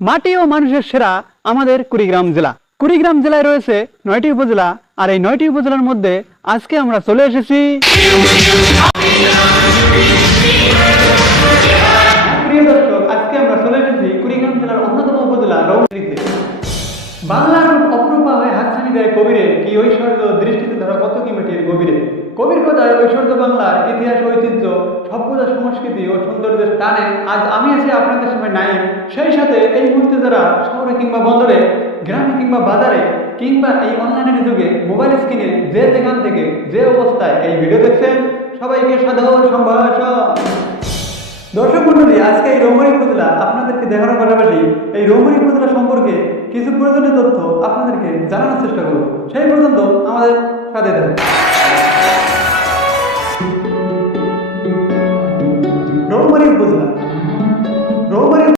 মাটি ও মানুষের সেরা আমাদের কুড়িগ্রাম জেলা। কুড়িগ্রাম জেলায় রয়েছে 9টি উপজেলা, আর এই 9টি উপজেলার মধ্যে আজকে আমরা চলে এসেছি প্রিয় দর্শক, আজকে আমরা চলে এসেছি কুড়িগ্রাম জেলার অন্যতম উপজেলা রৌমারীতে। বাংলার অপরূপা হয়ে হাতছানি দেয় কবিরে, কি ঐশ্বর্য দৃষ্টিতে ধরা কত কি মাটির গভীরে। কবির কথায় ঐশ্বর্য বাংলার ইতিহাস, ঐতিহ্য, সভ্যতা, সংস্কৃতি ও সৌন্দর্যের টানে আজ আমি আছি আপনাদের সময় নাইম। সেই সাথে এই মুহূর্তে যারা শহরে কিংবা বন্দরে, গ্রামে কিংবা বাজারে কিংবা এই অনলাইনের যুগে মোবাইল স্ক্রিনে যে যেখান থেকে যে অবস্থায় এই ভিডিও দেখছেন, সবাইকে সাদর সম্ভাষণ। দর্শক মন্ডলী, আজকে এই রৌমারী উপজেলা আপনাদেরকে দেখানোর পাশাপাশি এই রৌমারী উপজেলা সম্পর্কে কিছু প্রয়োজনীয় তথ্য আপনাদেরকে জানানোর চেষ্টা করব। সেই পর্যন্ত আমাদের সাথে থাকুন। রৌমারী উপজেলা